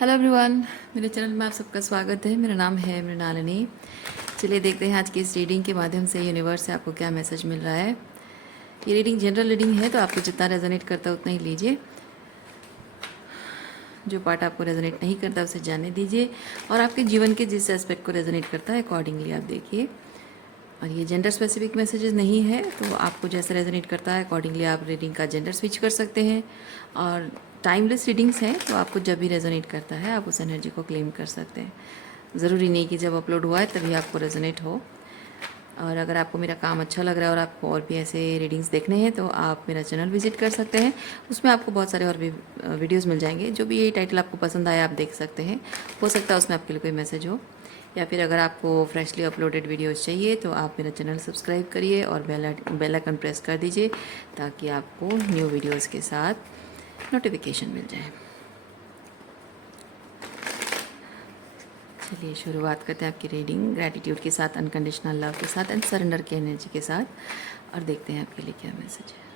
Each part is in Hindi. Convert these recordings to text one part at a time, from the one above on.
हेलो एवरीवन, मेरे चैनल में आप सबका स्वागत है। मेरा नाम है मृणालिनी। चलिए देखते हैं आज की इस रीडिंग के माध्यम से यूनिवर्स से आपको क्या मैसेज मिल रहा है। ये रीडिंग जनरल रीडिंग है, तो आपको जितना रेजोनेट करता है उतना ही लीजिए। जो पार्ट आपको रेजोनेट नहीं करता उसे जाने दीजिए, और आपके जीवन के जिस एस्पेक्ट को रेजोनेट करता है अकॉर्डिंगली आप देखिए। और ये जेंडर स्पेसिफिक मैसेजेस नहीं है, तो आपको जैसे रेजोनेट करता है अकॉर्डिंगली आप रीडिंग का जेंडर स्विच कर सकते हैं। और टाइमलेस रीडिंग्स हैं, तो आपको जब भी रेजोनेट करता है आप उस एनर्जी को क्लेम कर सकते हैं। ज़रूरी नहीं कि जब अपलोड हुआ है तभी आपको रेजोनेट हो। और अगर आपको मेरा काम अच्छा लग रहा है और आपको और भी ऐसे रीडिंग्स देखने हैं तो आप मेरा चैनल विजिट कर सकते हैं। उसमें आपको बहुत सारे और भी वीडियोस मिल जाएंगे। जो भी ये टाइटल आपको पसंद आया आप देख सकते हैं। हो सकता है उसमें आपके लिए कोई मैसेज हो, या फिर अगर आपको फ्रेशली अपलोडेड वीडियोस चाहिए तो आप मेरा चैनल सब्सक्राइब करिए और बेल आइकन प्रेस कर दीजिए, ताकि आपको न्यू वीडियोज़ के साथ नोटिफिकेशन मिल जाए। चलिए शुरुआत करते हैं आपकी रीडिंग ग्रैटिट्यूड के साथ, अनकंडीशनल लव के साथ एंड सरेंडर की एनर्जी के साथ, और देखते हैं आपके लिए क्या मैसेज है।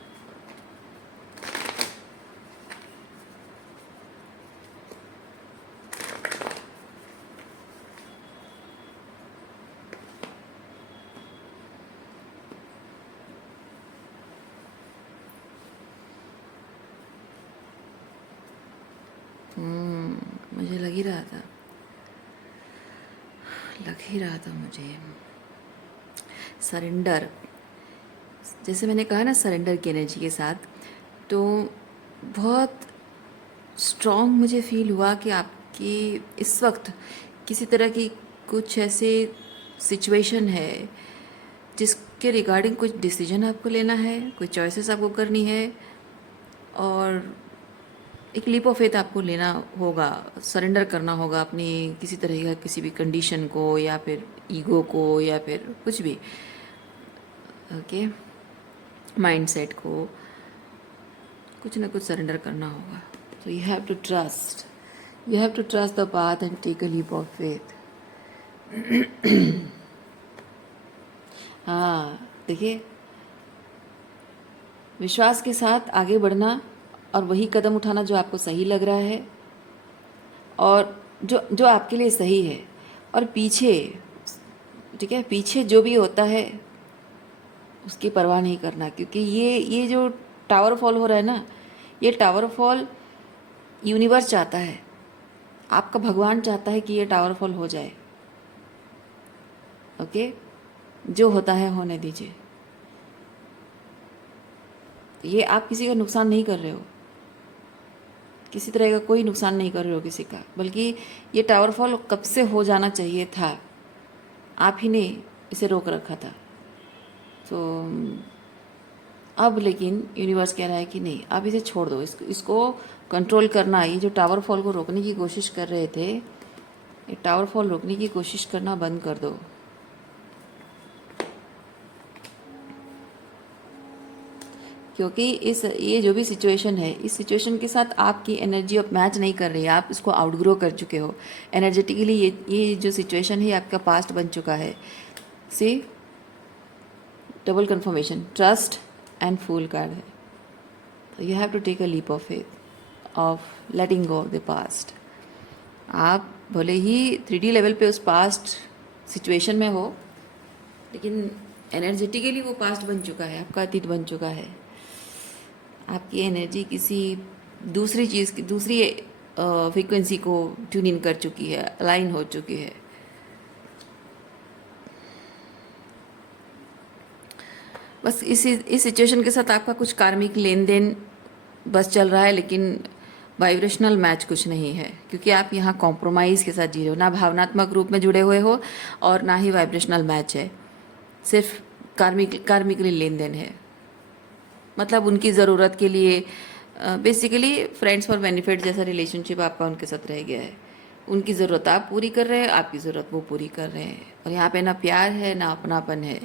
मुझे लग ही रहा था मुझे सरेंडर। जैसे मैंने कहा ना, सरेंडर की एनर्जी के साथ, तो बहुत स्ट्रॉन्ग मुझे फील हुआ कि आपकी इस वक्त किसी तरह की कुछ ऐसे सिचुएशन है जिसके रिगार्डिंग कुछ डिसीजन आपको लेना है, कोई चॉइसेस आपको करनी है, और एक लीप ऑफ फेथ आपको लेना होगा, सरेंडर करना होगा अपनी किसी तरह का किसी भी कंडीशन को, या फिर ईगो को, या फिर कुछ भी, ओके, माइंडसेट को कुछ ना कुछ सरेंडर करना होगा। तो you have to trust the path and take a leap of faith. हाँ देखिए, विश्वास के साथ आगे बढ़ना और वही कदम उठाना जो आपको सही लग रहा है, और जो जो आपके लिए सही है। और पीछे, ठीक है, पीछे जो भी होता है उसकी परवाह नहीं करना, क्योंकि ये जो टावर फॉल हो रहा है ना, ये टावर फॉल यूनिवर्स चाहता है, आपका भगवान चाहता है कि ये टावर फॉल हो जाए। ओके, जो होता है होने दीजिए। ये आप किसी का नुकसान नहीं कर रहे हो, किसी तरह का कोई नुकसान नहीं कर रहे हो किसी का, बल्कि ये टावर फॉल कब से हो जाना चाहिए था, आप ही ने इसे रोक रखा था। तो अब लेकिन यूनिवर्स कह रहा है कि नहीं, अब इसे छोड़ दो, इसको कंट्रोल करना। ये जो टावर फॉल को रोकने की कोशिश कर रहे थे, ये टावर फॉल रोकने की कोशिश करना बंद कर दो। क्योंकि ये जो भी सिचुएशन है, इस सिचुएशन के साथ आपकी एनर्जी अब मैच नहीं कर रही है, आप इसको आउटग्रो कर चुके हो एनर्जेटिकली। ये जो सिचुएशन है, आपका पास्ट बन चुका है। See, double confirmation, trust and fool card है। तो you have to take a leap of faith of letting go of the past. आप भले ही 3D लेवल पे उस पास्ट सिचुएशन में हो, लेकिन एनर्जेटिकली वो पास्ट बन चुका है, आपका अतीत बन चुका है। आपकी एनर्जी किसी दूसरी चीज़ की, दूसरी फ्रीक्वेंसी को ट्यून इन कर चुकी है, अलाइन हो चुकी है। बस इस सिचुएशन के साथ आपका कुछ कार्मिक लेन देन बस चल रहा है, लेकिन वाइब्रेशनल मैच कुछ नहीं है, क्योंकि आप यहाँ कॉम्प्रोमाइज़ के साथ जी रहे हो, ना भावनात्मक रूप में जुड़े हुए हो और ना ही वाइब्रेशनल मैच है। सिर्फ कार्मिकली लेन देन है, मतलब उनकी ज़रूरत के लिए, बेसिकली फ्रेंड्स फॉर बेनिफिट जैसा रिलेशनशिप आपका उनके साथ रह गया है। उनकी ज़रूरत आप पूरी कर रहे हैं, आपकी ज़रूरत वो पूरी कर रहे हैं, और यहाँ पे ना प्यार है ना अपनापन है।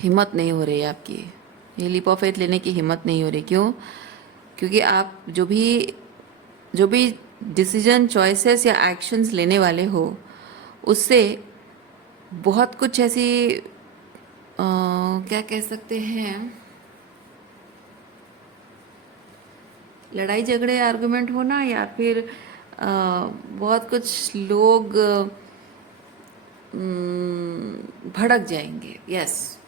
हिम्मत नहीं हो रही है आपकी, ये लीप ऑफ फेथ लेने की हिम्मत नहीं हो रही। क्यों? क्योंकि आप जो भी डिसीजन, चॉइसेस या एक्शंस लेने वाले हो, उससे बहुत कुछ ऐसी क्या कह सकते हैं, लड़ाई झगड़े आर्गुमेंट होना, या फिर बहुत कुछ लोग भड़क जाएंगे। यस,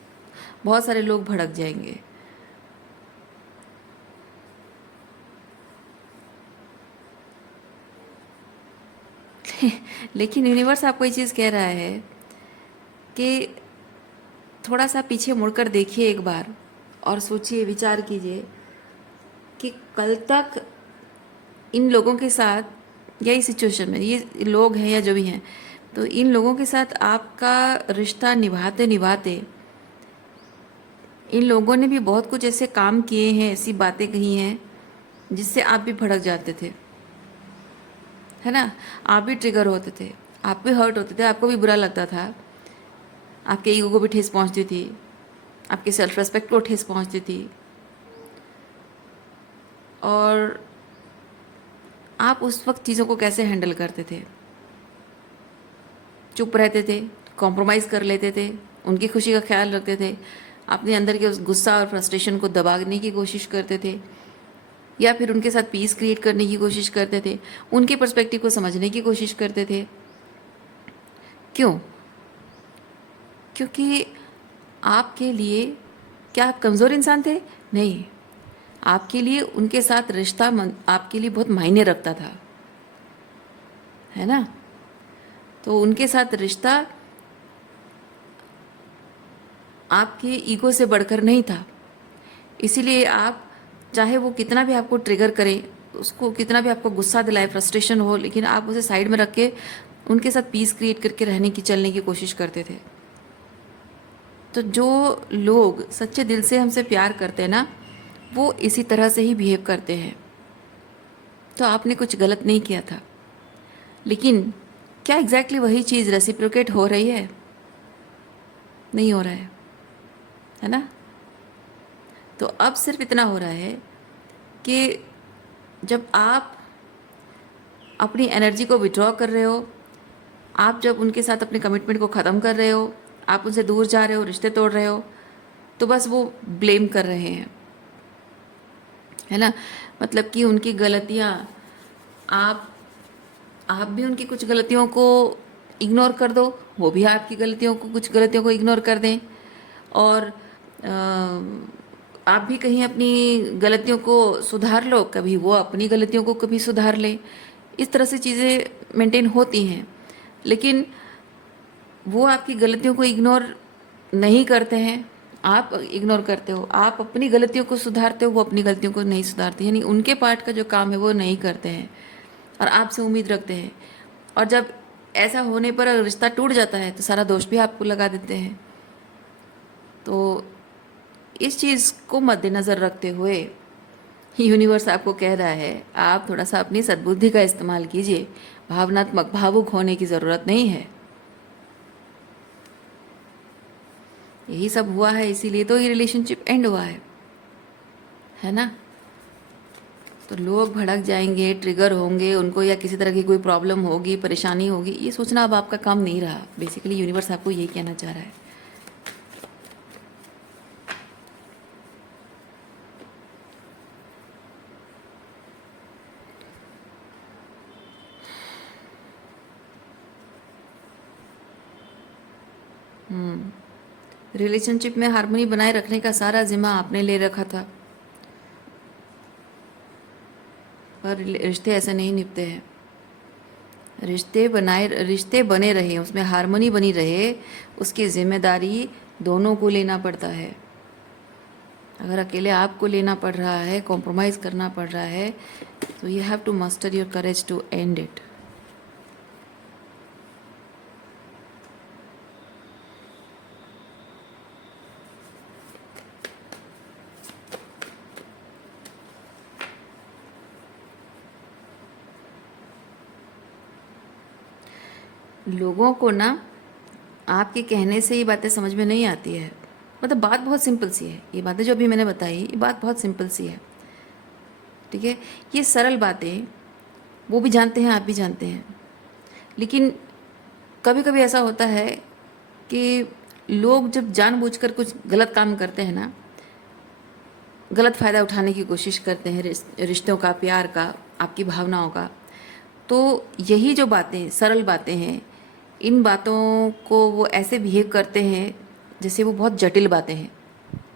बहुत सारे लोग भड़क जाएंगे। लेकिन यूनिवर्स आपको ये चीज़ कह रहा है कि थोड़ा सा पीछे मुड़कर देखिए एक बार और सोचिए, विचार कीजिए कि कल तक इन लोगों के साथ या इस सिचुएशन में ये लोग हैं या जो भी हैं, तो इन लोगों के साथ आपका रिश्ता निभाते निभाते इन लोगों ने भी बहुत कुछ ऐसे काम किए हैं, ऐसी बातें कही हैं जिससे आप भी भड़क जाते थे, है ना। आप भी ट्रिगर होते थे, आप भी हर्ट होते थे, आपको भी बुरा लगता था, आपके ईगो को भी ठेस पहुंचती थी, आपके सेल्फ रेस्पेक्ट को ठेस पहुंचती थी, और आप उस वक्त चीज़ों को कैसे हैंडल करते थे? चुप रहते थे, कॉम्प्रोमाइज़ कर लेते थे, उनकी खुशी का ख्याल रखते थे, अपने अंदर के उस गुस्सा और फ्रस्ट्रेशन को दबाने की कोशिश करते थे, या फिर उनके साथ पीस क्रिएट करने की कोशिश करते थे, उनके पर्सपेक्टिव को समझने की कोशिश करते थे। क्यों? क्योंकि आपके लिए, क्या आप कमज़ोर इंसान थे? नहीं, आपके लिए उनके साथ रिश्ता आपके लिए बहुत मायने रखता था, है ना। तो उनके साथ रिश्ता आपके ईगो से बढ़कर नहीं था, इसीलिए आप, चाहे वो कितना भी आपको ट्रिगर करे, उसको कितना भी आपको गुस्सा दिलाए, फ्रस्ट्रेशन हो, लेकिन आप उसे साइड में रख के उनके साथ पीस क्रिएट करके रहने की, चलने की कोशिश करते थे। तो जो लोग सच्चे दिल से हमसे प्यार करते हैं ना, वो इसी तरह से ही बिहेव करते हैं। तो आपने कुछ गलत नहीं किया था, लेकिन क्या एग्जैक्टली वही चीज़ रेसिप्रोकेट हो रही है? नहीं हो रहा है ना। तो अब सिर्फ इतना हो रहा है कि जब आप अपनी एनर्जी को विड्रॉ कर रहे हो, आप जब उनके साथ अपने कमिटमेंट को ख़त्म कर रहे हो, आप उनसे दूर जा रहे हो, रिश्ते तोड़ रहे हो, तो बस वो ब्लेम कर रहे हैं, है ना। मतलब कि उनकी गलतियाँ, आप भी उनकी कुछ गलतियों को इग्नोर कर दो, वो भी आपकी गलतियों को, कुछ गलतियों को इग्नोर कर दें, और आप भी कहीं अपनी गलतियों को सुधार लो, कभी वो अपनी गलतियों को कभी सुधार ले। इस तरह से चीज़ें मेंटेन होती हैं, लेकिन वो आपकी गलतियों को इग्नोर नहीं करते हैं, आप इग्नोर करते हो। आप अपनी गलतियों को सुधारते हो, वो अपनी गलतियों को नहीं सुधारते, यानी उनके पार्ट का जो काम है वो नहीं करते हैं और आपसे उम्मीद रखते हैं। और जब ऐसा होने पर रिश्ता टूट जाता है तो सारा दोष भी आपको लगा देते हैं। तो इस चीज़ को मद्देनज़र रखते हुए यूनिवर्स आपको कह रहा है, आप थोड़ा सा अपनी सद्बुद्धि का इस्तेमाल कीजिए, भावनात्मक, भावुक होने की ज़रूरत नहीं है। यही सब हुआ है, इसीलिए तो ये रिलेशनशिप एंड हुआ है ना। तो लोग भड़क जाएंगे, ट्रिगर होंगे, उनको या किसी तरह की कोई प्रॉब्लम होगी, परेशानी होगी, ये सोचना अब आपका काम नहीं रहा। बेसिकली यूनिवर्स आपको यही कहना चाह रहा है। रिलेशनशिप में हार्मनी बनाए रखने का सारा जिम्मा आपने ले रखा था, पर रिश्ते ऐसे नहीं निभते हैं। रिश्ते बने रहे, उसमें हार्मनी बनी रहे, उसकी जिम्मेदारी दोनों को लेना पड़ता है। अगर अकेले आपको लेना पड़ रहा है, कॉम्प्रोमाइज़ करना पड़ रहा है, तो you have to muster your courage to end it. लोगों को ना आपके कहने से ये बातें समझ में नहीं आती है। मतलब बात बहुत सिंपल सी है, ये बातें जो अभी मैंने बताई, ये बात बहुत सिंपल सी है, ठीक है। ये सरल बातें वो भी जानते हैं, आप भी जानते हैं, लेकिन कभी कभी ऐसा होता है कि लोग जब जानबूझकर कुछ गलत काम करते हैं ना, गलत फ़ायदा उठाने की कोशिश करते हैं रिश्तों का, प्यार का, आपकी भावनाओं का, तो यही जो बातें, सरल बातें हैं, इन बातों को वो ऐसे बिहेव करते हैं जैसे वो बहुत जटिल बातें हैं,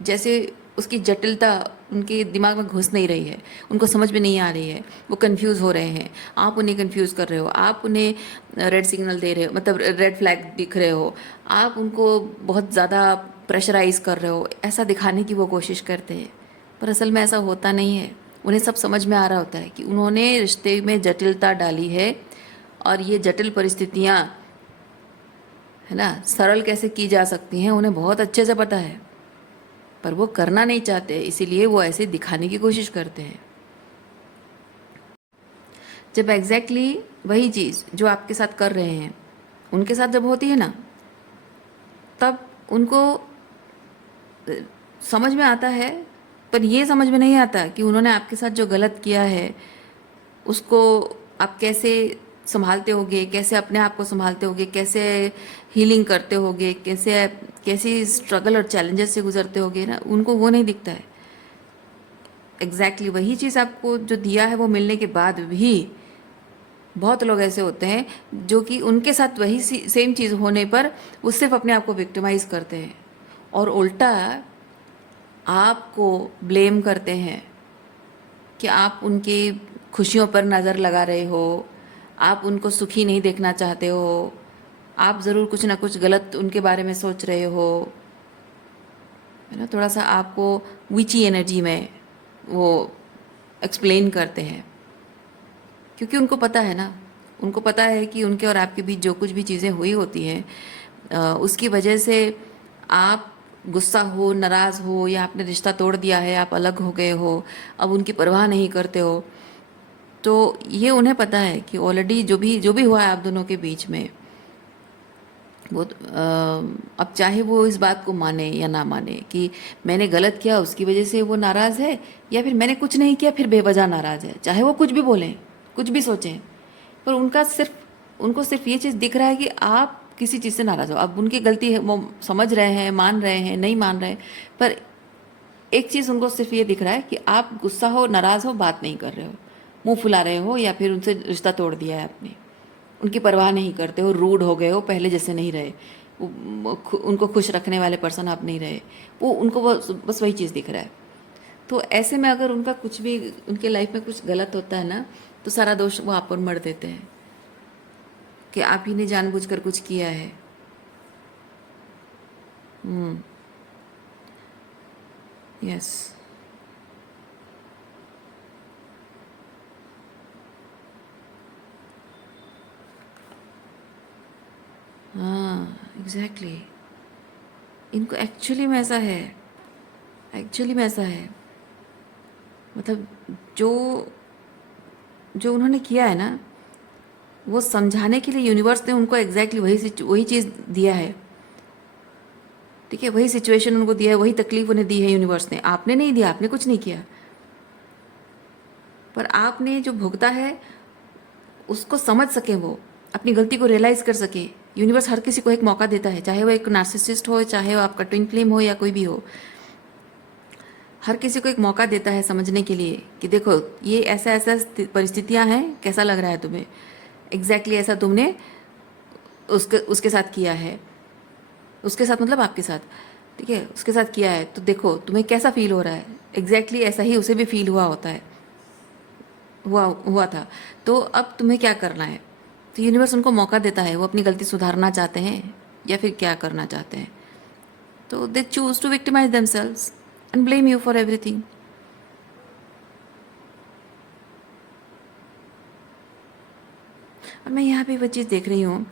जैसे उसकी जटिलता उनके दिमाग में घुस नहीं रही है, उनको समझ में नहीं आ रही है, वो कंफ्यूज हो रहे हैं, आप उन्हें कंफ्यूज कर रहे हो, आप उन्हें रेड सिग्नल दे रहे हो, मतलब रेड फ्लैग दिख रहे हो, आप उनको बहुत ज़्यादा प्रेशराइज कर रहे हो, ऐसा दिखाने की वो कोशिश करते हैं। पर असल में ऐसा होता नहीं है। उन्हें सब समझ में आ रहा होता है कि उन्होंने रिश्ते में जटिलता डाली है, और ये जटिल परिस्थितियाँ, है ना, सरल कैसे की जा सकती हैं उन्हें बहुत अच्छे से पता है, पर वो करना नहीं चाहते, इसीलिए वो ऐसे दिखाने की कोशिश करते हैं। जब एग्जैक्टली वही चीज़ जो आपके साथ कर रहे हैं उनके साथ जब होती है ना, तब उनको समझ में आता है, पर ये समझ में नहीं आता कि उन्होंने आपके साथ जो गलत किया है उसको आप कैसे संभालते होगे, कैसे अपने आप को संभालते होगे, कैसे हीलिंग करते होगे, कैसे कैसी स्ट्रगल और चैलेंजेस से गुजरते होगे ना, उनको वो नहीं दिखता है। एग्जैक्टली वही चीज़ आपको जो दिया है वो मिलने के बाद भी बहुत लोग ऐसे होते हैं जो कि उनके साथ वही सेम चीज़ होने पर वो सिर्फ अपने आप को विक्टिमाइज करते हैं और उल्टा आपको ब्लेम करते हैं कि आप उनकी खुशियों पर नज़र लगा रहे हो, आप उनको सुखी नहीं देखना चाहते हो, आप ज़रूर कुछ ना कुछ गलत उनके बारे में सोच रहे हो, है ना। थोड़ा सा आपको विची एनर्जी में वो एक्सप्लेन करते हैं, क्योंकि उनको पता है ना, उनको पता है कि उनके और आपके बीच जो कुछ भी चीज़ें हुई होती हैं उसकी वजह से आप गुस्सा हो, नाराज़ हो, या आपने रिश्ता तोड़ दिया है, आप अलग हो गए हो, अब उनकी परवाह नहीं करते हो, तो ये उन्हें पता है कि ऑलरेडी जो भी हुआ है आप दोनों के बीच में, वो अब चाहे वो इस बात को माने या ना माने कि मैंने गलत किया उसकी वजह से वो नाराज़ है, या फिर मैंने कुछ नहीं किया फिर बेवजह नाराज़ है, चाहे वो कुछ भी बोलें, कुछ भी सोचें, पर उनको सिर्फ ये चीज़ दिख रहा है कि आप किसी चीज़ से नाराज़ हो। अब उनकी गलती है, वो समझ रहे हैं, मान रहे हैं, नहीं मान रहे हैं, पर एक चीज़ उनको सिर्फ ये दिख रहा है कि आप गुस्सा हो, नाराज़ हो, बात नहीं कर रहे हो, मुंह फुला रहे हो, या फिर उनसे रिश्ता तोड़ दिया है आपने, उनकी परवाह नहीं करते हो, रूड हो गए हो, पहले जैसे नहीं रहे, उनको खुश रखने वाले पर्सन आप नहीं रहे, वो उनको बस वही चीज़ दिख रहा है। तो ऐसे में अगर उनका कुछ भी उनके लाइफ में कुछ गलत होता है ना, तो सारा दोष वो आप पर मढ़ देते हैं कि आप ही ने जानबूझकर कुछ किया है। यस, हाँ, एग्जैक्टली। इनको एक्चुअली में ऐसा है, मतलब जो जो उन्होंने किया है ना, वो समझाने के लिए यूनिवर्स ने उनको एग्जैक्टली वही चीज़ दिया है। ठीक है, वही सिचुएशन उनको दिया है, वही तकलीफ उन्हें दी है यूनिवर्स ने, आपने नहीं दिया, आपने कुछ नहीं किया, पर आपने जो भुगता है उसको समझ सके, वो अपनी गलती को रियलाइज़ कर सके। यूनिवर्स हर किसी को एक मौका देता है, चाहे वो एक नार्सिसिस्ट हो, चाहे वो आपका ट्विन फ्लेम हो, या कोई भी हो, हर किसी को एक मौका देता है समझने के लिए कि देखो ये ऐसा ऐसा परिस्थितियां हैं, कैसा लग रहा है तुम्हें, एग्जैक्टली ऐसा तुमने उसके साथ किया है, उसके साथ मतलब आपके साथ, ठीक है, उसके साथ किया है, तो देखो तुम्हें कैसा फील हो रहा है, एग्जैक्टली ऐसा ही उसे भी फील हुआ होता है, हुआ था, तो अब तुम्हें क्या करना है। तो यूनिवर्स उनको मौका देता है, वो अपनी गलती सुधारना चाहते हैं या फिर क्या करना चाहते हैं, तो they choose to victimize themselves and blame you for everything. और मैं यहाँ पे वो चीज़ देख रही हूँ,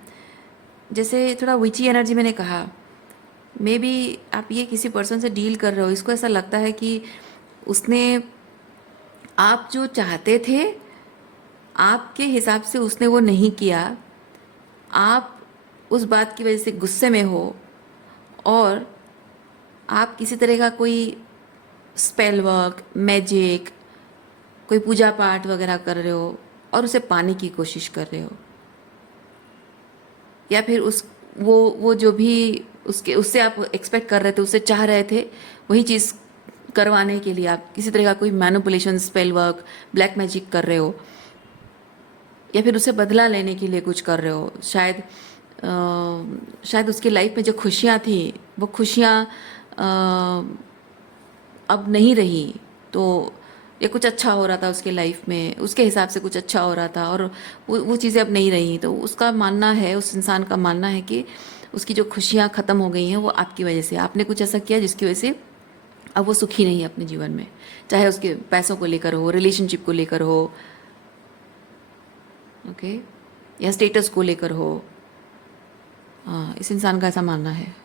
जैसे थोड़ा विची एनर्जी मैंने कहा, मे बी आप ये किसी पर्सन से डील कर रहे हो, इसको ऐसा लगता है कि उसने आप जो चाहते थे आपके हिसाब से उसने वो नहीं किया, आप उस बात की वजह से गुस्से में हो, और आप किसी तरह का कोई स्पेल वर्क, मैजिक, कोई पूजा पाठ वगैरह कर रहे हो और उसे पाने की कोशिश कर रहे हो। या फिर उस वो जो भी उसके उससे आप एक्सपेक्ट कर रहे थे, उससे चाह रहे थे, वही चीज़ करवाने के लिए आप किसी तरह का कोई manipulation, spell work, black magic कर रहे हो, या फिर उससे बदला लेने के लिए कुछ कर रहे हो। शायद उसकी लाइफ में जो खुशियाँ थी वो खुशियाँ अब नहीं रही। तो या कुछ अच्छा हो रहा था उसके लाइफ में, उसके हिसाब से कुछ अच्छा हो रहा था, और वो चीज़ें अब नहीं रही। तो उसका मानना है, उस इंसान का मानना है कि उसकी जो खुशियाँ ख़त्म हो गई हैं वो आपकी वजह से, आपने कुछ ऐसा किया जिसकी वजह से अब वो सुखी नहीं है अपने जीवन में, चाहे उसके पैसों को लेकर हो, रिलेशनशिप को लेकर हो, ओके, या स्टेटस को लेकर हो। हाँ, इस इंसान का ऐसा मानना है।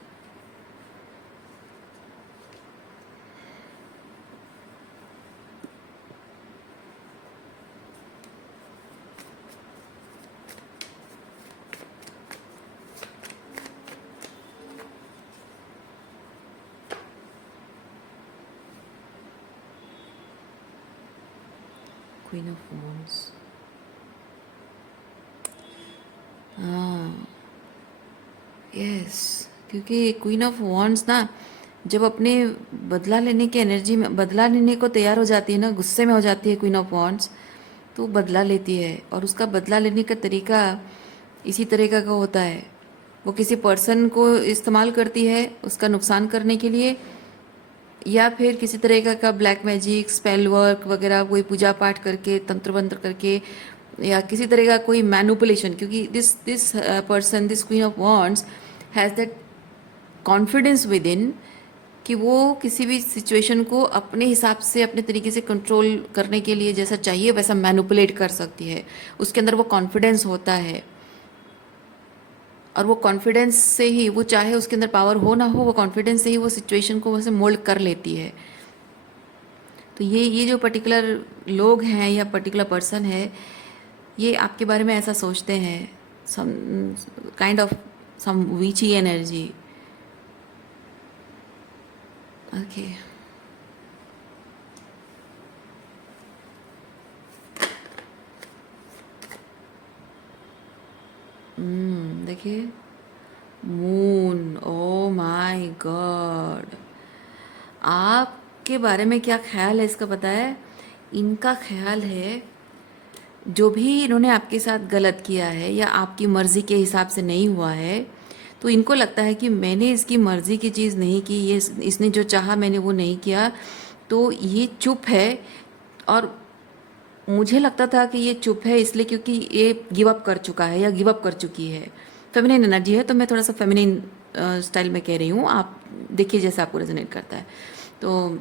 क्वीन ऑफ वॉन्ड्स, हाँ, यस, क्योंकि क्वीन ऑफ वॉन्ड्स ना, जब अपने बदला लेने की एनर्जी में, बदला लेने को तैयार हो जाती है ना, गुस्से में हो जाती है क्वीन ऑफ वॉन्ड्स, तो बदला लेती है। और उसका बदला लेने का तरीका इसी तरीका का होता है। वो किसी पर्सन को इस्तेमाल करती है उसका नुकसान करने के लिए, या फिर किसी तरीका का ब्लैक मैजिक, स्पेल वर्क वगैरह, कोई पूजा पाठ करके, तंत्र मंत्र करके, या किसी तरह का कोई मैनुपुलेशन। क्योंकि this person, this queen of wands has that confidence with in कि वो किसी भी सिचुएशन को अपने हिसाब से, अपने तरीके से कंट्रोल करने के लिए जैसा चाहिए वैसा मैनुपुलेट कर सकती है। उसके अंदर वो कॉन्फिडेंस होता है, और वो कॉन्फिडेंस से ही, वो चाहे उसके अंदर पावर हो ना हो, वो कॉन्फिडेंस से ही वो सिचुएशन को वैसे मोल्ड कर लेती है। तो ये जो पर्टिकुलर लोग हैं या पर्टिकुलर पर्सन है, ये आपके बारे में ऐसा सोचते हैं, some kind of some witchy energy. Okay, देखिए, मून, ओ माय गॉड, आपके बारे में क्या ख्याल है इसका पता है? इनका ख्याल है जो भी इन्होंने आपके साथ गलत किया है या आपकी मर्ज़ी के हिसाब से नहीं हुआ है, तो इनको लगता है कि मैंने इसकी मर्ज़ी की चीज़ नहीं की, ये इसने जो चाहा मैंने वो नहीं किया, तो ये चुप है। और मुझे लगता था कि ये चुप है इसलिए क्योंकि ये गिव अप कर चुका है या गिव अप कर चुकी है। फेमिनिन एनर्जी है, तो मैं थोड़ा सा फेमिनिन स्टाइल में कह रही हूँ, आप देखिए जैसा आपको रेजोनेट करता है। तो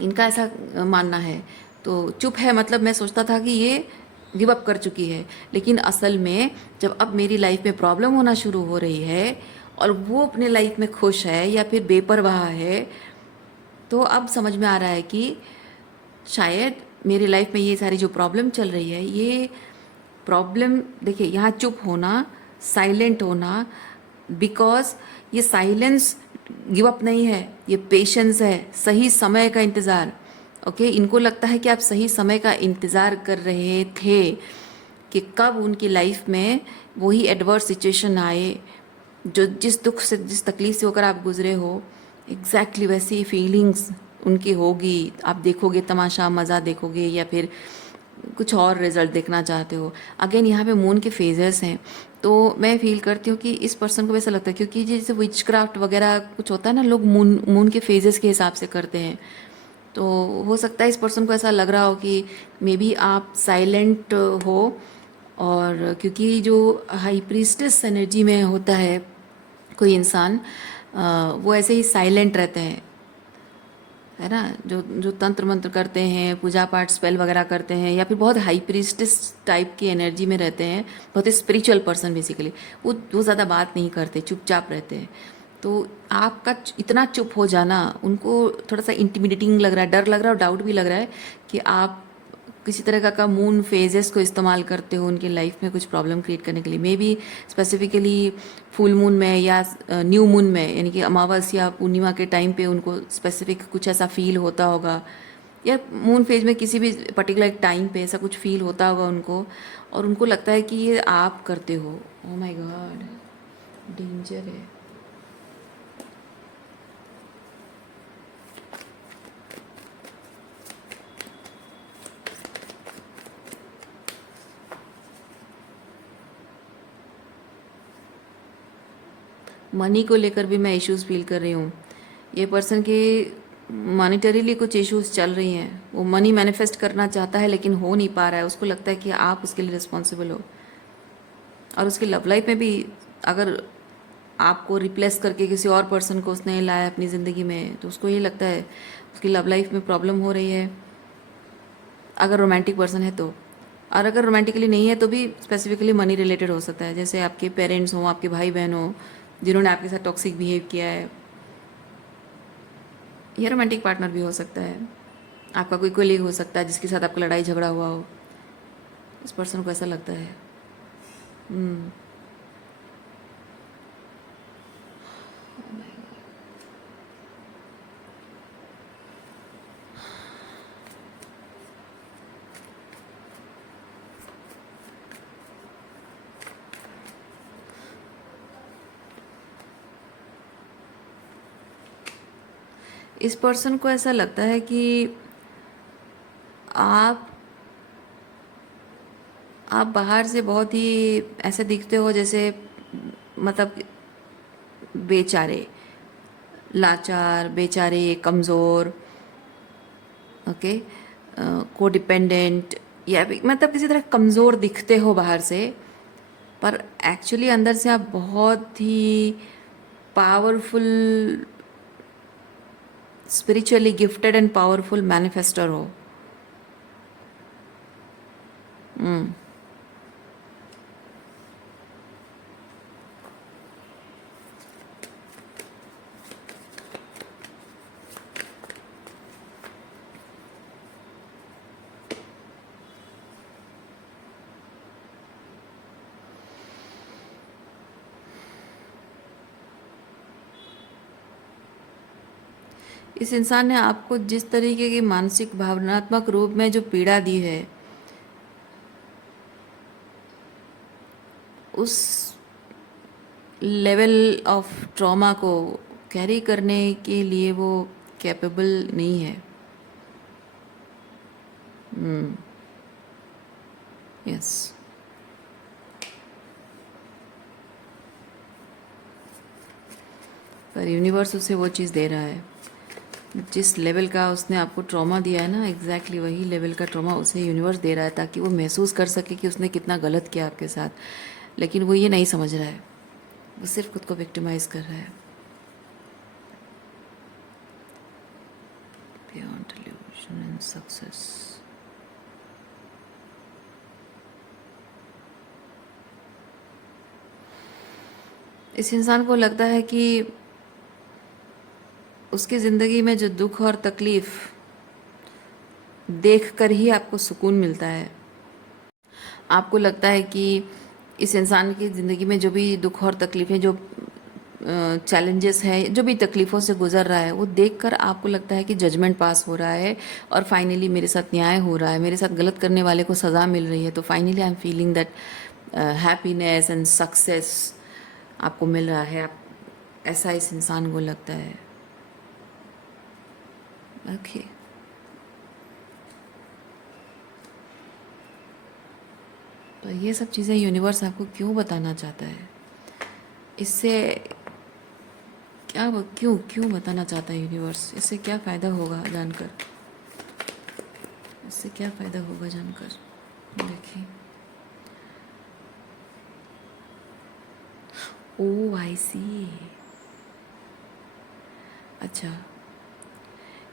इनका ऐसा मानना है। तो चुप है मतलब मैं सोचता था कि ये गिव अप कर चुकी है, लेकिन असल में जब अब मेरी लाइफ में प्रॉब्लम होना शुरू हो रही है और वो अपने लाइफ में खुश है या फिर बेपरवाह है, तो अब समझ में आ रहा है कि शायद मेरी लाइफ में ये सारी जो प्रॉब्लम चल रही है, ये प्रॉब्लम, देखिए यहाँ चुप होना, साइलेंट होना, बिकॉज ये साइलेंस गिव अप नहीं है, ये पेशेंस है, सही समय का इंतज़ार। ओके, इनको लगता है कि आप सही समय का इंतज़ार कर रहे थे कि कब उनकी लाइफ में वही एडवर्स सिचुएशन आए, जो जिस दुख से, जिस तकलीफ से होकर आप गुजरे हो, एग्जैक्टली वैसी फीलिंग्स उनकी होगी। आप देखोगे तमाशा, मज़ा देखोगे, या फिर कुछ और रिजल्ट देखना चाहते हो। अगेन यहाँ पे मून के फेजेस हैं, तो मैं फील करती हूँ कि इस पर्सन को वैसा लगता है, क्योंकि जैसे विच क्राफ्ट वगैरह कुछ होता है ना, लोग मून के फेजेस के हिसाब से करते हैं। तो हो सकता है इस पर्सन को ऐसा लग रहा हो कि मे बी आप साइलेंट हो, और क्योंकि जो हाई प्रीस्टेस एनर्जी में होता है कोई इंसान, वो ऐसे ही साइलेंट रहते हैं, है ना, जो जो तंत्र मंत्र करते हैं, पूजा पाठ, स्पेल वगैरह करते हैं, या फिर बहुत हाई प्रीस्टेस टाइप की एनर्जी में रहते हैं, बहुत ही स्पिरिचुअल पर्सन बेसिकली, वो ज़्यादा बात नहीं करते, चुपचाप रहते हैं। तो आपका इतना चुप हो जाना उनको थोड़ा सा इंटिमिडेटिंग लग रहा है, डर लग रहा है और डाउट भी लग रहा है कि आप किसी तरह का मून फेजेस को इस्तेमाल करते हो उनकी लाइफ में कुछ प्रॉब्लम क्रिएट करने के लिए। May be specifically full moon में या न्यू मून में, यानी कि अमावस्या या पूर्णिमा के टाइम पे उनको स्पेसिफिक कुछ ऐसा फील होता होगा, या मून फेज में किसी भी पर्टिकुलर टाइम पे ऐसा कुछ फील होता होगा उनको, और उनको लगता है कि ये आप करते हो। ओह माय गॉड, डेंजर है। मनी को लेकर भी मैं इश्यूज फील कर रही हूँ। ये पर्सन की मॉनिटरीली कुछ इश्यूज चल रही हैं। वो मनी मैनिफेस्ट करना चाहता है लेकिन हो नहीं पा रहा है। उसको लगता है कि आप उसके लिए रिस्पॉन्सिबल हो। और उसकी लव लाइफ में भी अगर आपको रिप्लेस करके किसी और पर्सन को उसने लाया अपनी ज़िंदगी में, तो उसको ये लगता है उसकी लव लाइफ में प्रॉब्लम हो रही है, अगर रोमांटिक पर्सन है तो। और अगर रोमांटिकली नहीं है तो भी स्पेसिफिकली मनी रिलेटेड हो सकता है। जैसे आपके पेरेंट्स हों, आपके भाई बहन हो जिन्होंने आपके साथ टॉक्सिक बिहेव किया है, या रोमांटिक पार्टनर भी हो सकता है। आपका कोई कोलीग हो सकता है जिसके साथ आपका लड़ाई झगड़ा हुआ हो। इस पर्सन को ऐसा लगता है। इस पर्सन को ऐसा लगता है कि आप बाहर से बहुत ही ऐसे दिखते हो जैसे, मतलब बेचारे, लाचार, बेचारे, कमज़ोर, ओके, को डिपेंडेंट, या मतलब किसी तरह कमज़ोर दिखते हो बाहर से, पर एक्चुअली अंदर से आप बहुत ही powerful, spiritually gifted and powerful manifester हो। इस इंसान ने आपको जिस तरीके की मानसिक भावनात्मक रूप में जो पीड़ा दी है, उस लेवल ऑफ ट्रॉमा को कैरी करने के लिए वो कैपेबल नहीं है। यस, पर यूनिवर्स उसे वो चीज़ दे रहा है जिस लेवल का उसने आपको ट्रॉमा दिया है ना, एग्जैक्टली वही लेवल का ट्रॉमा उसे यूनिवर्स दे रहा है, ताकि वो महसूस कर सके कि उसने कितना गलत किया आपके साथ। लेकिन वो ये नहीं समझ रहा है, वो सिर्फ खुद को विक्टिमाइज कर रहा है। Beyond illusion and success. इस इंसान को लगता है कि उसकी ज़िंदगी में जो दुख और तकलीफ़ देख कर ही आपको सुकून मिलता है। आपको लगता है कि इस इंसान की ज़िंदगी में जो भी दुख और तकलीफ़ें, जो चैलेंजेस हैं, जो भी तकलीफ़ों से गुज़र रहा है, वो देखकर आपको लगता है कि जजमेंट पास हो रहा है और फाइनली मेरे साथ न्याय हो रहा है, मेरे साथ गलत करने वाले को सज़ा मिल रही है। तो finally I am feeling that happiness and success आपको मिल रहा है। ऐसा इस इंसान को लगता है। ओके, तो ये सब चीज़ें यूनिवर्स आपको क्यों बताना चाहता है? इससे क्या, क्यों क्यों बताना चाहता है यूनिवर्स? इससे क्या फ़ायदा होगा जानकर? इससे क्या फ़ायदा होगा जानकर? देखिए, ओह आई सी। अच्छा,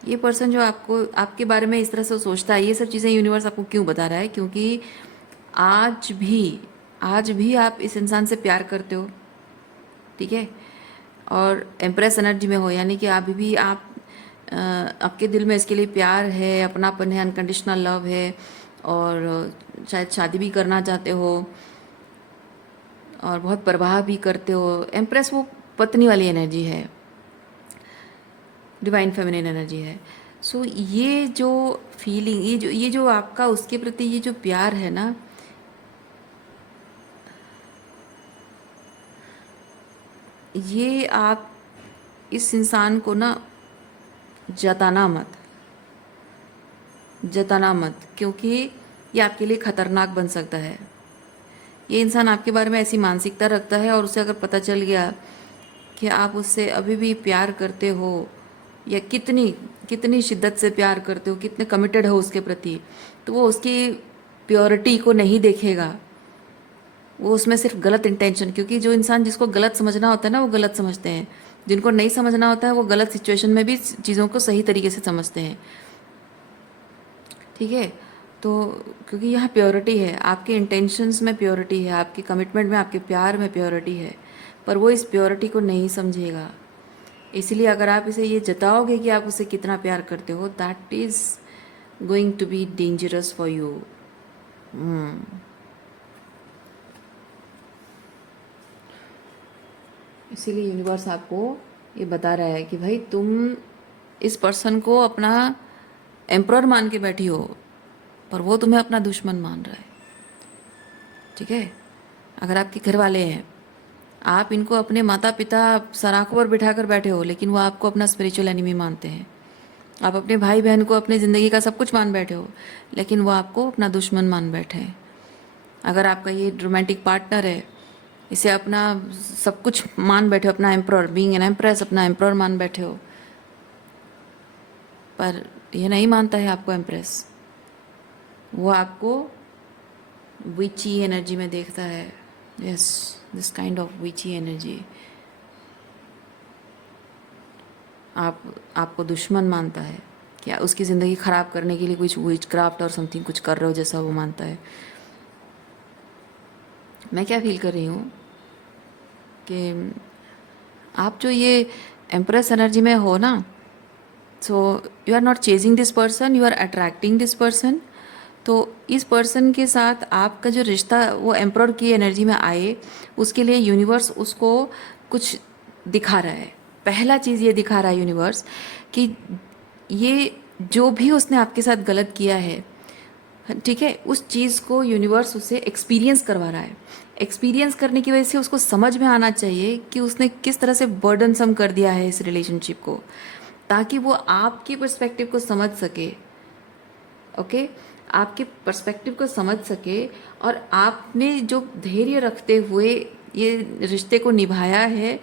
ये पर्सन जो आपको, आपके बारे में इस तरह से सोचता है, ये सब चीज़ें यूनिवर्स आपको क्यों बता रहा है? क्योंकि आज भी आप इस इंसान से प्यार करते हो, ठीक है, और एम्प्रेस एनर्जी में हो, यानी कि अभी भी आपके दिल में इसके लिए प्यार है, अपनापन है, अनकंडीशनल लव है, और शायद शादी भी करना चाहते हो और बहुत परवाह भी करते हो। एम्प्रेस वो पत्नी वाली एनर्जी है, डिवाइन फेमिनिन एनर्जी है। सो ये जो फीलिंग, ये जो आपका उसके प्रति ये जो प्यार है ना, ये आप इस इंसान को ना जताना मत, जताना मत, क्योंकि ये आपके लिए ख़तरनाक बन सकता है। ये इंसान आपके बारे में ऐसी मानसिकता रखता है, और उसे अगर पता चल गया कि आप उससे अभी भी प्यार करते हो, या कितनी कितनी शिद्दत से प्यार करते हो, कितने कमिटेड हो उसके प्रति, तो वो उसकी प्योरिटी को नहीं देखेगा। वो उसमें सिर्फ गलत इंटेंशन, क्योंकि जो इंसान जिसको गलत समझना होता है ना, वो गलत समझते हैं। जिनको नहीं समझना होता है वो गलत सिचुएशन में भी चीज़ों को सही तरीके से समझते हैं। ठीक है, तो क्योंकि यहाँ प्योरिटी है, आपके इंटेंशंस में प्योरिटी है, आपके कमिटमेंट में, आपके प्यार में प्योरिटी है, पर वो इस प्योरिटी को नहीं समझेगा। इसलिए अगर आप इसे ये जताओगे कि आप उसे कितना प्यार करते हो, that is going to be dangerous for you. इसीलिए यूनिवर्स आपको ये बता रहा है कि भाई तुम इस पर्सन को अपना एम्प्रर मान के बैठी हो, पर वो तुम्हें अपना दुश्मन मान रहा है। ठीक है, अगर आपके घर वाले हैं, आप इनको अपने माता पिता सराखों पर बिठा कर बैठे हो, लेकिन वो आपको अपना स्पिरिचुअल एनिमी मानते हैं। आप अपने भाई बहन को अपनी ज़िंदगी का सब कुछ मान बैठे हो, लेकिन वो आपको अपना दुश्मन मान बैठे हैं। अगर आपका ये रोमांटिक पार्टनर है, इसे अपना सब कुछ मान बैठे हो, अपना एम्प्रर, बीइंग एन एम्प्रेस, अपना एम्प्रर मान बैठे हो, पर यह नहीं मानता है आपको एम्प्रेस। वो आपको विची एनर्जी में देखता है। Yes, this kind of witchy energy. आपको दुश्मन मानता है, क्या उसकी ज़िंदगी ख़राब करने के लिए कुछ विच क्राफ्ट और समथिंग कुछ कर रहे हो जैसा वो मानता है। मैं क्या फील कर रही हूँ कि आप जो ये एम्प्रेस एनर्जी में हो ना, so you are not chasing this person, you are attracting this person. तो इस पर्सन के साथ आपका जो रिश्ता वो एम्प्रर की एनर्जी में आए, उसके लिए यूनिवर्स उसको कुछ दिखा रहा है। पहला चीज़ ये दिखा रहा है यूनिवर्स कि ये जो भी उसने आपके साथ गलत किया है, ठीक है, उस चीज़ को यूनिवर्स उसे एक्सपीरियंस करवा रहा है। एक्सपीरियंस करने की वजह से उसको समझ में आना चाहिए कि उसने किस तरह से बर्डनसम कर दिया है इस रिलेशनशिप को, ताकि वो आपकी पर्सपेक्टिव को समझ सके। ओके, आपके पर्सपेक्टिव को समझ सके, और आपने जो धैर्य रखते हुए ये रिश्ते को निभाया है,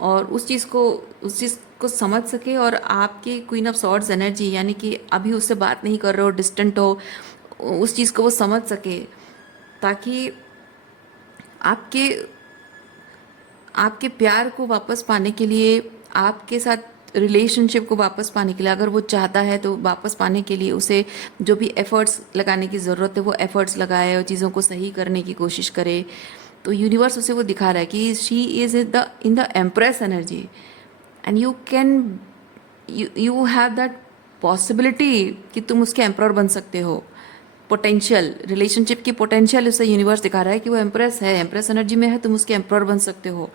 और उस चीज़ को समझ सके, और आपकी क्वीन ऑफ सॉर्ड्स एनर्जी, यानी कि अभी उससे बात नहीं कर रहे हो, डिस्टेंट हो, उस चीज़ को वो समझ सके, ताकि आपके आपके प्यार को वापस पाने के लिए, आपके साथ रिलेशनशिप को वापस पाने के लिए, अगर वो चाहता है तो वापस पाने के लिए उसे जो भी एफ़र्ट्स लगाने की ज़रूरत है वो एफ़र्ट्स लगाए, और चीज़ों को सही करने की कोशिश करे। तो यूनिवर्स उसे वो दिखा रहा है कि she is in the empress energy, and you have that possibility कि तुम उसके एम्प्रर बन सकते हो। पोटेंशियल, रिलेशनशिप की पोटेंशियल उसे यूनिवर्स दिखा रहा है कि वो एम्प्रेस है, एम्प्रेस एनर्जी में है, तुम उसके एम्प्रर बन सकते हो,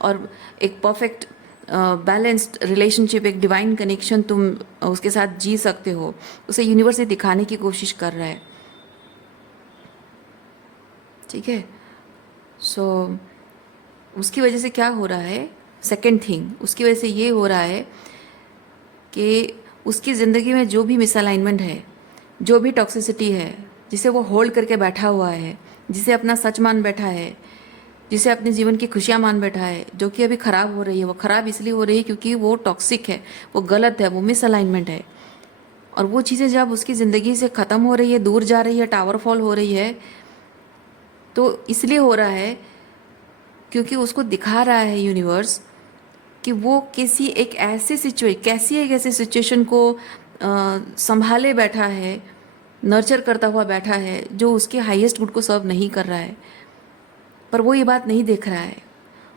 और एक परफेक्ट बैलेंस्ड रिलेशनशिप, एक डिवाइन कनेक्शन तुम उसके साथ जी सकते हो। उसे यूनिवर्स ये दिखाने की कोशिश कर रहा है। ठीक है, सो उसकी वजह से क्या हो रहा है, सेकेंड थिंग, उसकी वजह से ये हो रहा है कि उसकी ज़िंदगी में जो भी मिसअलाइनमेंट है, जो भी टॉक्सिसिटी है, जिसे वो होल्ड करके बैठा हुआ है, जिसे अपना सच मान बैठा है, जिसे अपने जीवन की खुशियाँ मान बैठा है, जो कि अभी ख़राब हो रही है, वो ख़राब इसलिए हो रही है क्योंकि वो टॉक्सिक है, वो गलत है, वो मिसअलाइनमेंट है। और वो चीज़ें जब उसकी ज़िंदगी से ख़त्म हो रही है, दूर जा रही है, टावर फॉल हो रही है, तो इसलिए हो रहा है क्योंकि उसको दिखा रहा है यूनिवर्स कि वो किसी एक ऐसे कैसी एक ऐसी सिचुएशन को संभाले बैठा है, नर्चर करता हुआ बैठा है, जो उसके हाईएस्ट गुड को सर्व नहीं कर रहा है। पर वो ये बात नहीं देख रहा है,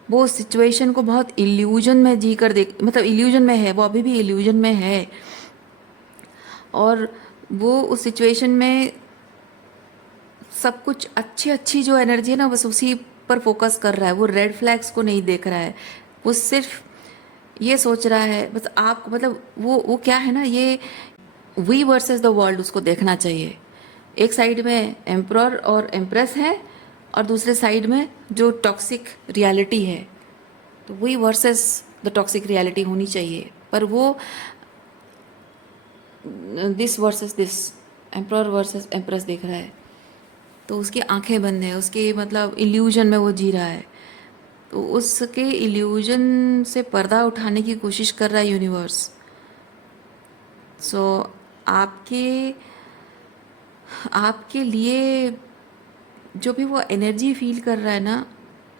वो उस सिचुएशन को बहुत इल्यूजन में जी कर देख, मतलब इल्यूजन में है, वो अभी भी इल्यूजन में है, और वो उस सिचुएशन में सब कुछ अच्छी जो एनर्जी है ना, बस उसी पर फोकस कर रहा है। वो रेड फ्लैग्स को नहीं देख रहा है, वो सिर्फ ये सोच रहा है, बस आप, मतलब वो क्या है ना, ये वी वर्सेस द वर्ल्ड उसको देखना चाहिए। एक साइड में एम्प्रर और एम्प्रेस है, और दूसरे साइड में जो टॉक्सिक रियलिटी है, तो वही वर्सेस द टॉक्सिक रियलिटी होनी चाहिए, पर वो this versus this, emperor versus empress देख रहा है, तो उसकी आंखें बंद है, उसके मतलब इल्यूजन में वो जी रहा है, तो उसके इल्यूजन से पर्दा उठाने की कोशिश कर रहा है यूनिवर्स। सो आपके आपके लिए जो भी वो एनर्जी फील कर रहा है ना,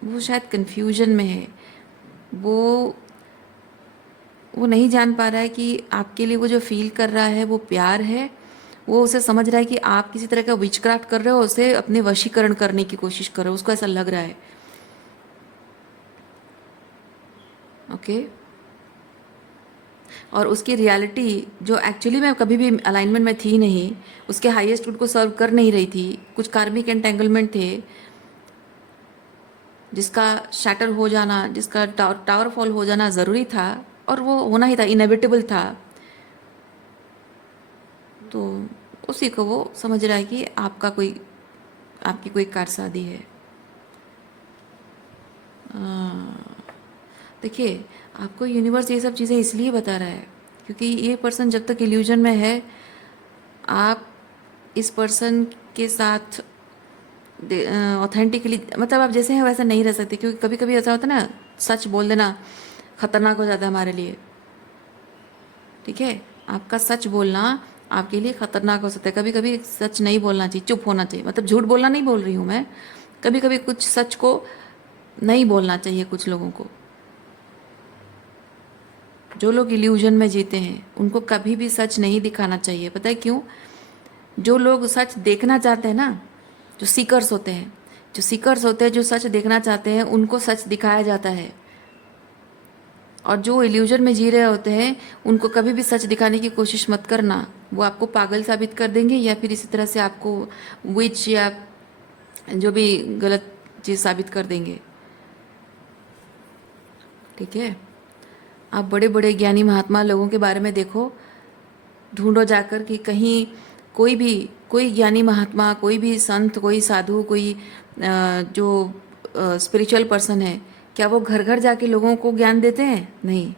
वो शायद कन्फ्यूजन में है, वो वो नहीं जान पा रहा है कि आपके लिए वो जो फील कर रहा है वो प्यार है। वो उसे समझ रहा है कि आप किसी तरह का विचक्राफ्ट कर रहे हो, उसे अपने वशीकरण करने की कोशिश कर रहे हो, उसको ऐसा लग रहा है। ओके, और उसकी रियलिटी जो एक्चुअली में कभी भी अलाइनमेंट में थी नहीं, उसके हाईएस्ट गुड को सर्व कर नहीं रही थी, कुछ कार्मिक एंटेंगलमेंट थे जिसका शैटर हो जाना, जिसका टावर फॉल हो जाना ज़रूरी था, और वो होना ही था, इनएविटेबल था। तो उसी को वो समझ रहा है कि आपकी कोई कारसादी है। देखिए, आपको यूनिवर्स ये सब चीज़ें इसलिए बता रहा है क्योंकि ये पर्सन जब तक इल्यूजन में है, आप इस पर्सन के साथ ऑथेंटिकली, मतलब आप जैसे हैं वैसे नहीं रह सकते, क्योंकि कभी कभी ऐसा होता है ना, सच बोल देना खतरनाक हो जाता है हमारे लिए। ठीक है, आपका सच बोलना आपके लिए खतरनाक हो सकता है। कभी कभी सच नहीं बोलना चाहिए, चुप होना चाहिए, मतलब झूठ बोलना नहीं बोल रही हूँ मैं, कभी कभी कुछ सच को नहीं बोलना चाहिए कुछ लोगों को। जो लोग इल्यूजन में जीते हैं उनको कभी भी सच नहीं दिखाना चाहिए। पता है क्यों? जो लोग सच देखना चाहते हैं ना, जो सीकर्स होते हैं, जो सच देखना चाहते हैं, उनको सच दिखाया जाता है। और जो इल्यूजन में जी रहे होते हैं उनको कभी भी सच दिखाने की कोशिश मत करना, वो आपको पागल साबित कर देंगे, या फिर इसी तरह से आपको विच या जो भी गलत चीज़ साबित कर देंगे। ठीक है, आप बड़े बड़े ज्ञानी महात्मा लोगों के बारे में देखो, ढूंढो जाकर कि कहीं कोई ज्ञानी महात्मा, कोई भी संत, कोई साधु, कोई जो स्पिरिचुअल पर्सन है, क्या वो घर घर जाके लोगों को ज्ञान देते हैं? नहीं,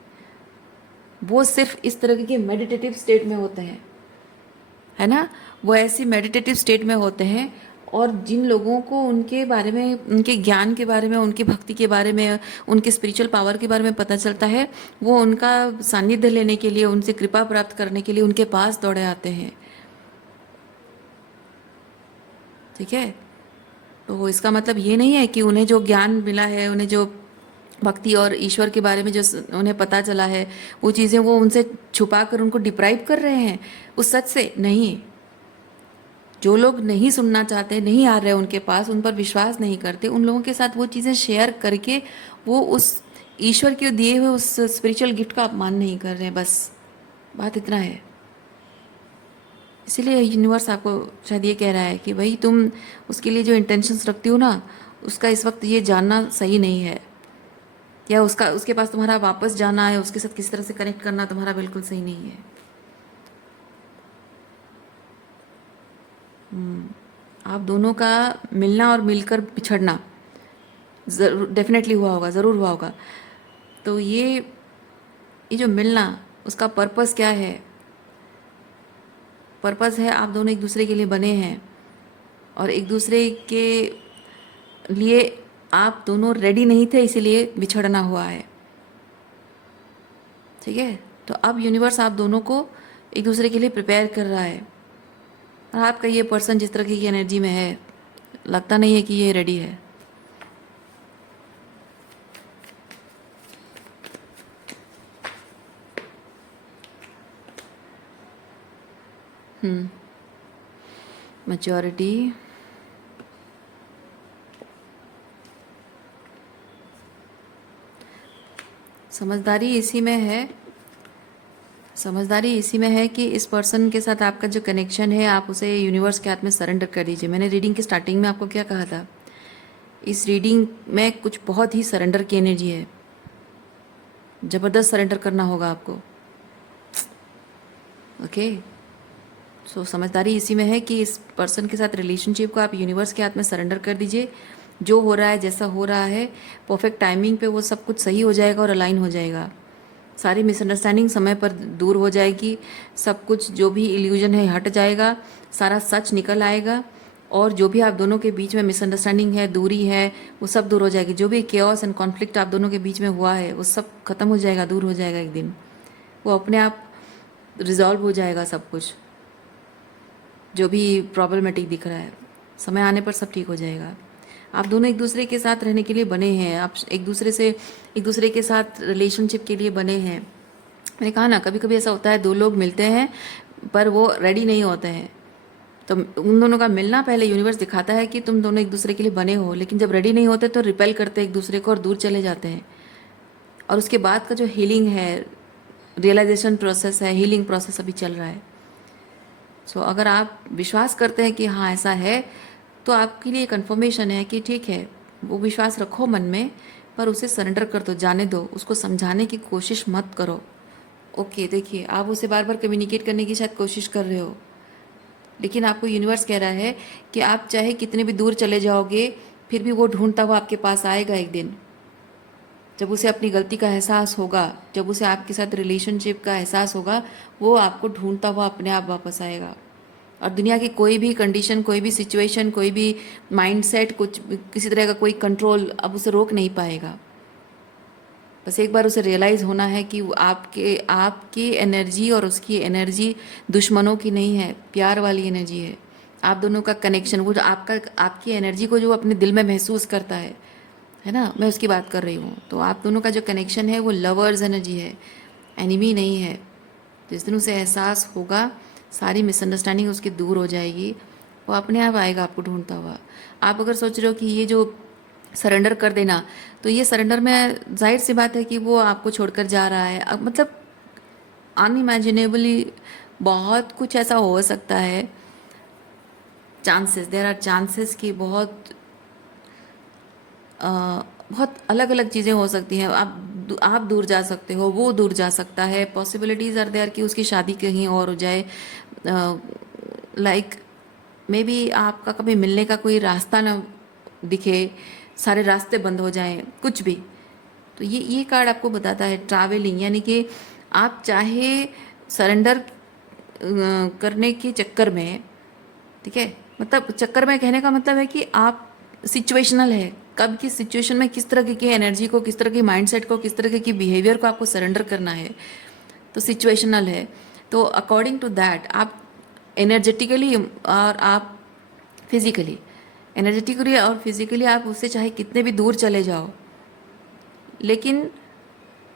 वो सिर्फ इस तरह के मेडिटेटिव स्टेट में होते हैं, है ना। वो ऐसी मेडिटेटिव स्टेट में होते हैं, और जिन लोगों को उनके बारे में, उनके ज्ञान के बारे में, उनकी भक्ति के बारे में, उनके स्पिरिचुअल पावर के बारे में पता चलता है, वो उनका सानिध्य लेने के लिए, उनसे कृपा प्राप्त करने के लिए उनके पास दौड़े आते हैं। ठीक है, तो इसका मतलब ये नहीं है कि उन्हें जो ज्ञान मिला है, उन्हें जो भक्ति और ईश्वर के बारे में जो उन्हें पता चला है, वो चीज़ें वो उनसे छुपा कर उनको डिप्राइव कर रहे हैं उस सच से। नहीं, जो लोग नहीं सुनना चाहते, नहीं आ रहे उनके पास, उन पर विश्वास नहीं करते, उन लोगों के साथ वो चीज़ें शेयर करके वो उस ईश्वर के दिए हुए उस स्पिरिचुअल गिफ्ट का अपमान नहीं कर रहे हैं। बस बात इतना है। इसीलिए यूनिवर्स आपको शायद ये कह रहा है कि भाई तुम उसके लिए जो इंटेंशंस रखती हो ना, उसका इस वक्त ये जानना सही नहीं है, या उसके पास तुम्हारा वापस जाना है, उसके साथ किसी तरह से कनेक्ट करना तुम्हारा बिल्कुल सही नहीं है। आप दोनों का मिलना और मिलकर बिछड़ना ज़रूर डेफिनेटली हुआ होगा, ज़रूर हुआ होगा। तो ये जो मिलना, उसका पर्पस क्या है? पर्पस है आप दोनों एक दूसरे के लिए बने हैं, और एक दूसरे के लिए आप दोनों रेडी नहीं थे, इसीलिए बिछड़ना हुआ है। ठीक है, तो अब यूनिवर्स आप दोनों को एक दूसरे के लिए प्रिपेयर कर रहा है, और आपका ये पर्सन जिस तरह की एनर्जी में है, लगता नहीं है कि ये रेडी है। मैच्योरिटी, समझदारी इसी में है। समझदारी इसी में है कि इस पर्सन के साथ आपका जो कनेक्शन है, आप उसे यूनिवर्स के हाथ में सरेंडर कर दीजिए। मैंने रीडिंग के स्टार्टिंग में आपको क्या कहा था? इस रीडिंग में कुछ बहुत ही सरेंडर की एनर्जी है, ज़बरदस्त सरेंडर करना होगा आपको। ओके, सो समझदारी इसी में है कि इस पर्सन के साथ रिलेशनशिप को आप यूनिवर्स के हाथ में सरेंडर कर दीजिए, जो हो रहा है, जैसा हो रहा है, परफेक्ट टाइमिंग पे वो सब कुछ सही हो जाएगा और अलाइन हो जाएगा। सारी मिसअंडरस्टैंडिंग समय पर दूर हो जाएगी, सब कुछ जो भी इल्यूजन है हट जाएगा, सारा सच निकल आएगा, और जो भी आप दोनों के बीच में मिसअंडरस्टैंडिंग है, दूरी है, वो सब दूर हो जाएगी। जो भी केओस एंड कॉन्फ्लिक्ट आप दोनों के बीच में हुआ है वो सब खत्म हो जाएगा, दूर हो जाएगा। एक दिन वो अपने आप रिजॉल्व हो जाएगा सब कुछ, जो भी प्रॉब्लमेटिक दिख रहा है समय आने पर सब ठीक हो जाएगा। आप दोनों एक दूसरे के साथ रहने के लिए बने हैं, आप एक दूसरे के साथ रिलेशनशिप के लिए बने हैं। मैंने कहा ना, कभी कभी ऐसा होता है दो लोग मिलते हैं पर वो रेडी नहीं होते हैं, तो उन दोनों का मिलना पहले यूनिवर्स दिखाता है कि तुम दोनों एक दूसरे के लिए बने हो, लेकिन जब रेडी नहीं होते तो रिपेल करते एक दूसरे को और दूर चले जाते हैं। और उसके बाद का जो हीलिंग है, रियलाइजेशन प्रोसेस है, हीलिंग प्रोसेस अभी चल रहा है। सो अगर आप विश्वास करते हैं कि हाँ ऐसा है, तो आपके लिए कंफर्मेशन है कि ठीक है, वो विश्वास रखो मन में, पर उसे सरेंडर कर दो, जाने दो, उसको समझाने की कोशिश मत करो। ओके, देखिए आप उसे बार बार कम्युनिकेट करने की शायद कोशिश कर रहे हो, लेकिन आपको यूनिवर्स कह रहा है कि आप चाहे कितने भी दूर चले जाओगे, फिर भी वो ढूंढता हुआ आपके पास आएगा एक दिन। जब उसे अपनी गलती का एहसास होगा, जब उसे आपके साथ रिलेशनशिप का एहसास होगा, वो आपको ढूंढता हुआ अपने आप वापस आएगा। और दुनिया की कोई भी कंडीशन, कोई भी सिचुएशन, कोई भी माइंडसेट, कुछ किसी तरह का कोई कंट्रोल अब उसे रोक नहीं पाएगा। बस एक बार उसे रियलाइज़ होना है कि वो आपके आपकी एनर्जी और उसकी एनर्जी दुश्मनों की नहीं है, प्यार वाली एनर्जी है। आप दोनों का कनेक्शन, वो जो आपकी एनर्जी को जो अपने दिल में महसूस करता है ना, मैं उसकी बात कर रही हूँ। तो आप दोनों का जो कनेक्शन है वो लवर्स एनर्जी है, एनिमी नहीं है। जिस दिन उसे एहसास होगा, सारी मिसअंडरस्टैंडिंग उसकी दूर हो जाएगी, वो अपने आप आएगा आपको ढूंढता हुआ। आप अगर सोच रहे हो कि ये जो सरेंडर कर देना, तो ये सरेंडर में जाहिर सी बात है कि वो आपको छोड़कर जा रहा है। अब मतलब अनइमेजिनेबली बहुत कुछ ऐसा हो सकता है, चांसेस, देयर आर चांसेस कि बहुत अलग अलग चीज़ें हो सकती हैं। आप दूर जा सकते हो, वो दूर जा सकता है, पॉसिबिलिटीज़ आर देयर कि उसकी शादी कहीं और हो जाए, लाइक मे बी आपका कभी मिलने का कोई रास्ता ना दिखे, सारे रास्ते बंद हो जाएं, कुछ भी। तो ये कार्ड आपको बताता है ट्रैवलिंग, यानी कि आप चाहे सरेंडर करने के चक्कर में, ठीक है, मतलब चक्कर में कहने का मतलब है कि आप सिचुएशनल है, कब किस सिचुएशन में किस तरह की एनर्जी को, किस तरह की माइंडसेट को, किस तरह की बिहेवियर को आपको सरेंडर करना है, तो सिचुएशनल है। तो अकॉर्डिंग टू दैट आप एनर्जेटिकली और आप फिजिकली, एनर्जेटिकली और फिजिकली आप उससे चाहे कितने भी दूर चले जाओ, लेकिन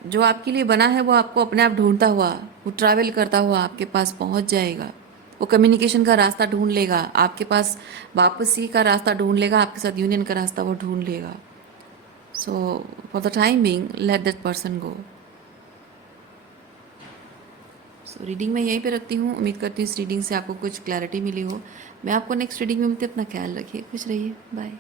जो आपके लिए बना है वो आपको अपने आप ढूंढता हुआ, वो ट्रैवल करता हुआ आपके पास पहुंच जाएगा। वो कम्युनिकेशन का रास्ता ढूंढ लेगा, आपके पास वापसी का रास्ता ढूंढ लेगा, आपके साथ यूनियन का रास्ता वो ढूंढ लेगा। So for the time being let that person go. So reading मैं यहीं पे रखती हूँ। उम्मीद करती हूँ इस रीडिंग से आपको कुछ क्लैरिटी मिली हो। मैं आपको नेक्स्ट रीडिंग में मिलती हूँ। अपना ख्याल रखिए, खुश रहिए, बाय।